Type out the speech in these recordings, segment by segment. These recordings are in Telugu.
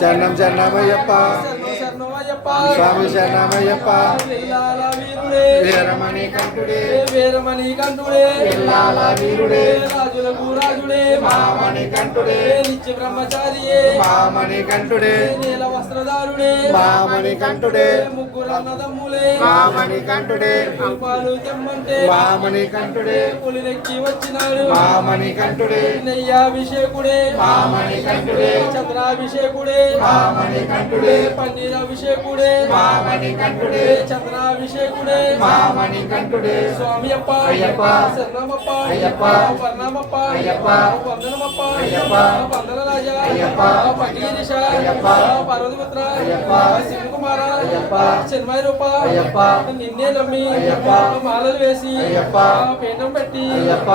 శరణం శరణమయ్యప్ప స్వామి శరణమయ్యప్ప వీరమణి కంఠుడే పిల్లాల వీరుడే రాజులకు రాజుడే మామణి కంఠుడే నిత్య బ్రహ్మచారియే మామణి కంఠుడే నీల వస్త్రధారుడే మామణి కంఠుడే ముగ్గురు అన్నదమ్ములే మామణి కంఠుడే పాలు తెమ్మంటే మామణి కంఠుడే పులిరెక్కి వచ్చినాడు మామణి కంఠుడే నెయ్యాభిషేకుడే మామణి కంఠుడే చంద్రాభిషేకుడే మామణి కంఠుడే పన్నీరాభిషేకుడే మామణి కంఠుడే చంద్రాభిషేకుడే మామణి కంఠుడే స్వామి అప్ప అయ్యప్ప శరణమప్ప అయ్యప్ప వర్ణమప్ప అయ్యప్ప వందనమప్ప అయ్యప్ప వందన రాజా అయ్యప్ప పట్టిగిరిష అయ్యప్ప పార్వతిపుత్ర అయ్యప్ప శివకుమార అయ్యప్ప చిన్మయ రూప అయ్యప్ప నిన్నే నమ్మి అయ్యప్ప మాలలు వేసి అయ్యప్ప పీఠం పెట్టి అయ్యప్ప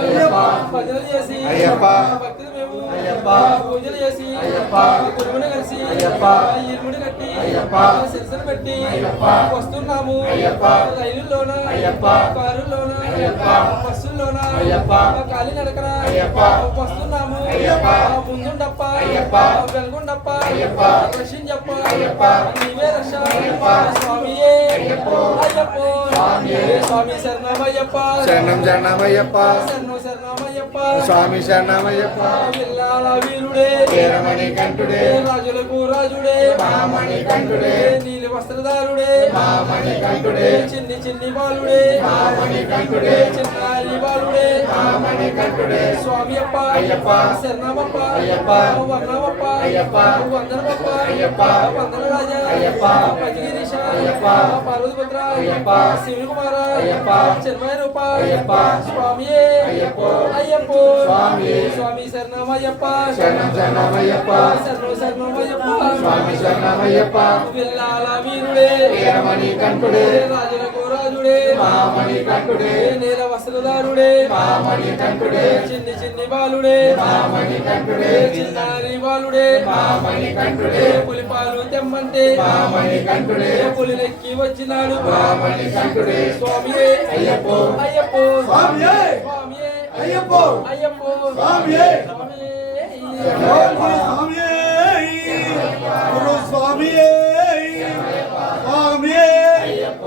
అయ్యప్ప భజనలు చేసి అయ్యప్ప భక్తులు మేము అయ్యప్ప పూజలు చేసి అయ్యప్ప గురువుని కలిసి అయ్యప్ప ఇరుముడి కట్టి అయ్యప్ప శిరసను పెట్టి అయ్యప్ప వస్తున్నాము అయ్యప్ప రైలుల్లోన అయ్యప్ప కారుల్లోన అయ్యప్ప బస్సుల్లోన అయ్యప్ప కాలి నడకన అయ్యప్ప వస్తున్నాము అయ్యప్ప ముందుండప్ప అయ్యప్ప వెలుగుండప్ప అయ్యప్ప రక్షించప్ప అయ్యప్ప నీవే రక్ష అయ్యప్ప స్వామియే అయ్యప్ప అయ్యప్ప స్వామియే స్వామి శరణమయ్యప్ప శరణం శరణమయ్యప్ప శరణమయ్యప్ప స్వామి శరణమయ్యప్ప విల్లాల వీరుడే వీరమణి కంఠుడే రాజులకు రాజుడే మామణి కంఠుడే నీలి వస్త్రధారుడే మామణి కంఠుడే చిన్ని చిన్ని బాలుడే మామణి కంఠుడే చిన్నారి బాలుడే మామణి కంఠుడే స్వామి అప్ప అయ్యప్ప శరణమప్ప అయ్యప్ప వర్ణమప్ప అయ్యప్ప వందనమప్ప అయ్యప్ప వందన రాజా అయ్యప్ప పతిగిరీశ అయ్యప్ప పార్వతిపుత్ర అయ్యప్ప శివుని కుమార అయ్యప్ప చిన్మయ రూప అయ్యప్ప స్వామియే అయ్యప్ప అయ్యప్ప స్వామియే స్వామి శరణమయ్యప్ప శరణం శరణమయ్యప్ప శరణమయ్యప్ప స్వామి శరణమయ్యప్ప విల్లాల వీరుడే వీరమణి కంఠుడే రాజులకు రాజుడే మామణి కంఠుడే నీల వస్త్రధారుడే మామణి కంఠుడే చిన్ని చిన్ని బాలుడే మామణి కంఠుడే చిన్నారి బాలుడే మామణి కంఠుడే పులిపాలు తెమ్మంటే మామణి కంఠుడే పులిరెక్కి వచ్చినాడు మామణి కంఠుడే స్వామియే అయ్యప్ప అయ్యప్ప స్వామియే స్వామియే అయ్యప్ప అయ్యప్ప స్వామియే స్వామియే స్వామియే గురు స్వామియే స్వామియే అయ్యప్ప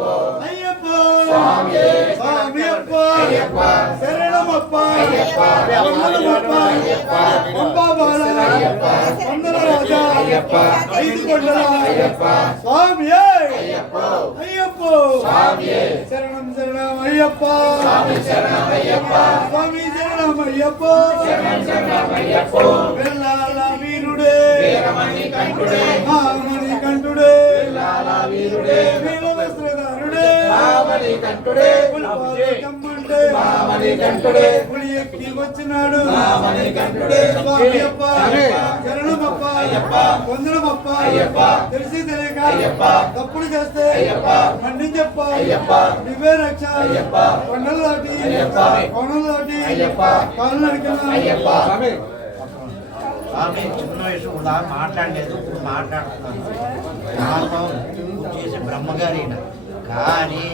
అయ్యప్ప స్వామియే స్వామియప్ప అయ్యప్ప శరణమప్ప అయ్యప్ప వందనమప్ప అయ్యప్ప పంపా బాల అయ్యప్ప వందన రాజా అయ్యప్ప ఐదు కొండల అయ్యప్ప స్వామియే అయ్యప్ప అయ్యప్ప స్వామియే శరణం శరణం అయ్యప్ప స్వామి శరణం అయ్యప్ప స్వామి శరణం అయ్యప్ప శరణం శరణం అయ్యప్ప విల్లాల వీరుడే వీరమణి కంఠుడే మామణి కంఠుడే విల్లాల వీరుడే వీర వస్త్రధారుడే మామణి కంఠుడే కమ్మంటే మామణి కంఠుడే పులి ఎక్కి వచ్చినాడు మామణి కంఠుడే స్వామియప్ప శరణమప్ప అయ్యప్ప వందనమప్ప అయ్యప్ప తెలిసి తెలియక అయ్యప్ప తప్పుడు చేస్తే అయ్యప్ప మన్నించప్ప అయ్యప్ప దివ్య రక్ష అయ్యప్ప కొండలు దాటి అయ్యప్ప కోణలు దాటి అయ్యప్ప కాళ్ళు నడికన అయ్యప్ప స్వామి చిన్న వయసు కూడా మాట్లాడలేదు ఇప్పుడు మాట్లాడుతున్నాను నాతో పూజ చేసే బ్రహ్మగారి కానీ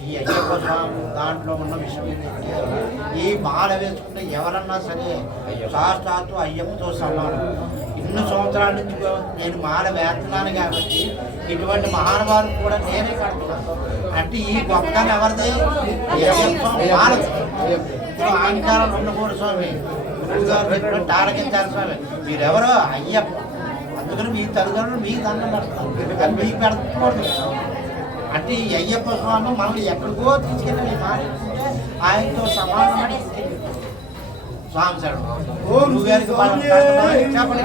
ఈ అయ్యప్ప స్వామి దాంట్లో ఉన్న విషయం ఏంటంటే ఈ మాల వేసుకుంటే ఎవరన్నా సరే సాక్షాత్తు అయ్యప్పతో సమానం ఇన్ని సంవత్సరాల నుంచి నేను మాల వేస్తున్నాను కాబట్టి ఇటువంటి మహానుభావులు కూడా నేనే కడుతున్నాను అంటే ఈ గొప్పతనం ఎవరిది మాల అహంకారం ఉండకూడదు స్వామి గురువుగారు చెప్పినట్టు ఆరగించాలి స్వామి మీరెవరో అయ్యప్ప అందుకని మీ తల్లిదండ్రులు మీకు దండం పెడతారు మీకు పెడకూడదు అంటే ఈ అయ్యప్ప స్వామి మనల్ని ఎక్కడికో తీసుకెళ్ళి మాట్లాడుతుంటే ఆయనతో సమానం స్వామి సార్ గురువు గారికి చెప్పండి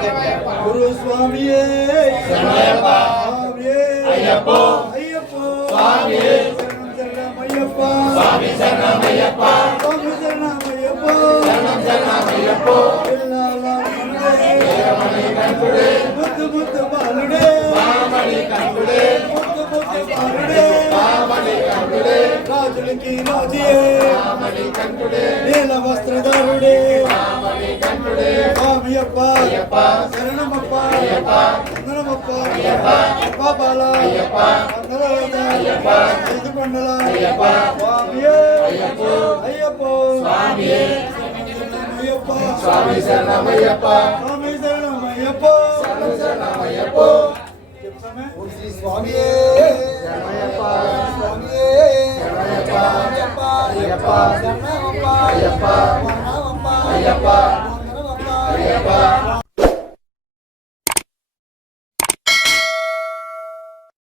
గురు స్వామియే అయ్యప్ప అయ్యప్ప స్వామియే శరణం అయ్యప్ప స్వామి శరణం అయ్యప్ప స్వామి శరణం అయ్యప్ప శరణం శరణం అయ్యప్ప విల్లాల వీరమణి కంఠుడే ముద్దు ముద్దు బాలుడే మామణి కంఠుడే ముద్దు ముద్దు బాలుడే మామణి కంఠుడే రాజులకి రాజే మామణి కంఠుడే నీల వస్త్రధారుడే మామణి కంఠుడే స్వామియప్ప అయ్యప్ప శరణమప్ప అయ్యప్ప వందనమప్ప అయ్యప్ప పాపాల అయ్యప్ప వందనరాజ అయ్యప్ప ఐదు కొండల అయ్యప్ప స్వామియే అయ్యప్ప అయ్యప్ప స్వామియే అయ్యప్ప స్వామి శరణమయ్యప్ప స్వామి శరణమయ్యప్ప ఓం శ్రీ స్వామియే శరణమయ్యప్ప స్వామియే శరణమయ్యప్ప అయ్యప్ప అయ్యప్ప శరణమయ్యప్ప అయ్యప్ప శరణమయ్యప్ప అయ్యప్ప శరణమయ్యప్ప అయ్యప్ప